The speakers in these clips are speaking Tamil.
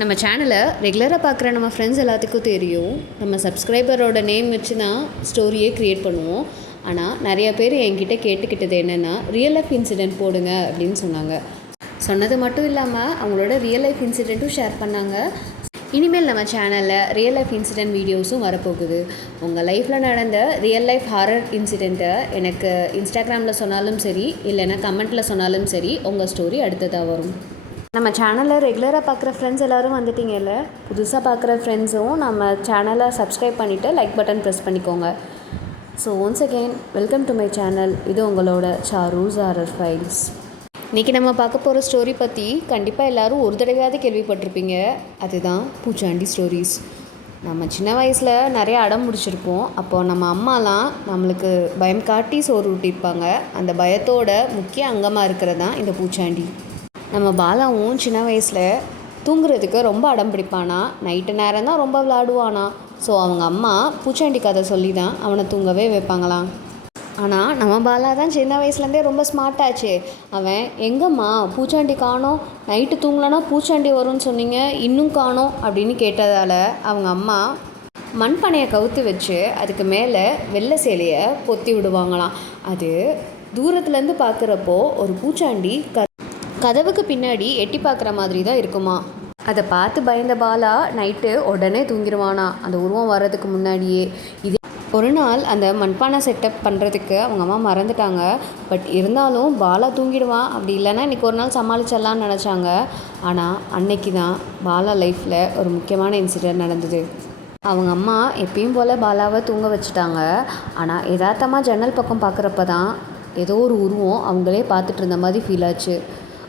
நம்ம சேனலை ரெகுலராக பார்க்குற நம்ம ஃப்ரெண்ட்ஸ் எல்லாத்துக்கும் தெரியும். நம்ம சப்ஸ்கிரைபரோட நேம் வச்சு தான் ஸ்டோரியே க்ரியேட் பண்ணுவோம். ஆனால் நிறைய பேர் என்கிட்ட கேட்டுக்கிட்டது என்னென்னா ரியல் லைஃப் இன்சிடெண்ட் போடுங்க அப்படின்னு சொன்னாங்க. சொன்னது மட்டும் இல்லாமல் அவங்களோட ரியல் லைஃப் இன்சிடெண்ட்டும் ஷேர் பண்ணாங்க. இனிமேல் நம்ம சேனலில் ரியல் லைஃப் இன்சிடெண்ட் வீடியோஸும் வரப்போகுது. உங்கள் லைஃப்பில் நடந்த ரியல் லைஃப் ஹாரர் இன்சிடெண்ட்டை எனக்கு இன்ஸ்டாகிராமில் சொன்னாலும் சரி இல்லைன்னா கமெண்ட்டில் சொன்னாலும் சரி உங்கள் ஸ்டோரி அடுத்ததாக வரும். நம்ம சேனலை ரெகுலராக பார்க்குற ஃப்ரெண்ட்ஸ் எல்லோரும் வந்துட்டீங்கல்ல புதுசாக பார்க்குற ஃப்ரெண்ட்ஸும் நம்ம சேனலை சப்ஸ்கிரைப் பண்ணிவிட்டு லைக் பட்டன் ப்ரெஸ் பண்ணிக்கோங்க. So once again welcome to my channel இது உங்களோட சாரூஸ் ஆரர் ஃபைல்ஸ் இன்றைக்கி நம்ம பார்க்க போகிற ஸ்டோரி பற்றி கண்டிப்பாக எல்லோரும் ஒரு தடவையாவது கேள்விப்பட்டிருப்பீங்க. அதுதான் பூச்சாண்டி ஸ்டோரிஸ் நம்ம சின்ன வயசில் நிறைய அடம் முடிச்சிருப்போம் அப்போது நம்ம அம்மாலாம் நம்மளுக்கு பயம் காட்டி சோறு ஊட்டியிருப்பாங்க. அந்த பயத்தோட முக்கிய அங்கமாக இருக்கிறது தான் இந்த பூச்சாண்டி. நம்ம பாலாவும் சின்ன வயசில் தூங்குறதுக்கு ரொம்ப அடம் பிடிப்பானா? நைட்டு நேரம் தான் ரொம்ப விளாடுவானா? ஸோ அவங்க அம்மா பூச்சாண்டி கதை சொல்லி தான் அவனை தூங்கவே வைப்பாங்களாம். ஆனால் நம்ம பாலா தான் சின்ன வயசுலேருந்தே ரொம்ப ஸ்மார்ட்டாச்சு அவன் எங்கம்மா பூச்சாண்டி காணோம். நைட்டு தூங்கலனா பூச்சாண்டி வரும்னு சொன்னீங்க. இன்னும் காணோம். அப்படின்னு கேட்டதால் அவங்க அம்மா மண்பானையை கவுத்து வச்சு அதுக்கு மேலே வெள்ளை சேலையை பொத்தி விடுவாங்களாம். அது தூரத்துலேருந்து பார்க்குறப்போ ஒரு பூச்சாண்டி க கதவுக்கு பின்னாடி எட்டி பார்க்குற மாதிரி தான் இருக்குமா? அதை பார்த்து பயந்த பாலா நைட்டு உடனே தூங்கிடுவானா? அந்த உருவம் வர்றதுக்கு முன்னாடியே. இது ஒரு நாள் அந்த மண்பானை செட்டப் பண்ணுறதுக்கு அவங்க அம்மா மறந்துட்டாங்க. பட் இருந்தாலும் பாலா தூங்கிடுவான். அப்படி இல்லைன்னா இன்றைக்கி ஒரு நாள் சமாளிச்சிடலான்னு நினச்சாங்க. ஆனால் அன்னைக்கு தான் பாலா லைஃப்பில் ஒரு முக்கியமான இன்சிடெண்ட் நடந்தது. அவங்க அம்மா எப்பயும் போல் பாலாவை தூங்க வச்சுட்டாங்க. ஆனால் யதார்த்தமாக ஜன்னல் பக்கம் பார்க்குறப்ப தான் ஏதோ ஒரு உருவம் அவங்களே பார்த்துட்டு இருந்த மாதிரி ஃபீல் ஆச்சு.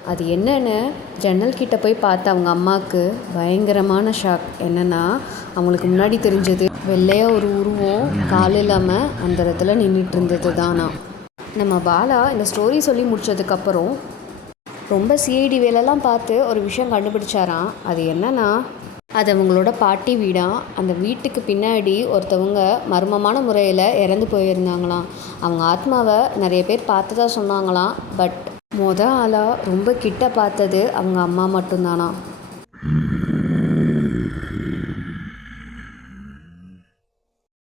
அது என்னென்னு ஜன்னல் கிட்ட போய் பார்த்த அவங்க அம்மாவுக்கு பயங்கரமான ஷாக் என்னென்னா அவங்களுக்கு முன்னாடி தெரிஞ்சது வெள்ளையாக ஒரு உருவம் கால் இல்லாமல் அந்த இடத்துல நின்றுட்டு இருந்தது தானா நம்ம பாலா இந்த ஸ்டோரி சொல்லி முடிச்சதுக்கப்புறம் ரொம்ப சிஐடி வேலைலாம் பார்த்து ஒரு விஷயம் கண்டுபிடிச்சாராம். அது என்னன்னா அது அவங்களோட பாட்டி வீடாம் அந்த வீட்டுக்கு பின்னாடி ஒருத்தவங்க மர்மமான முறையில் இறந்து போயிருந்தாங்களாம். அவங்க ஆத்மாவை நிறைய பேர் பார்த்ததா சொன்னாங்களாம். பட் மொதல் ஆளாக ரொம்ப கிட்ட பார்த்தது அவங்க அம்மா மட்டும்தானா?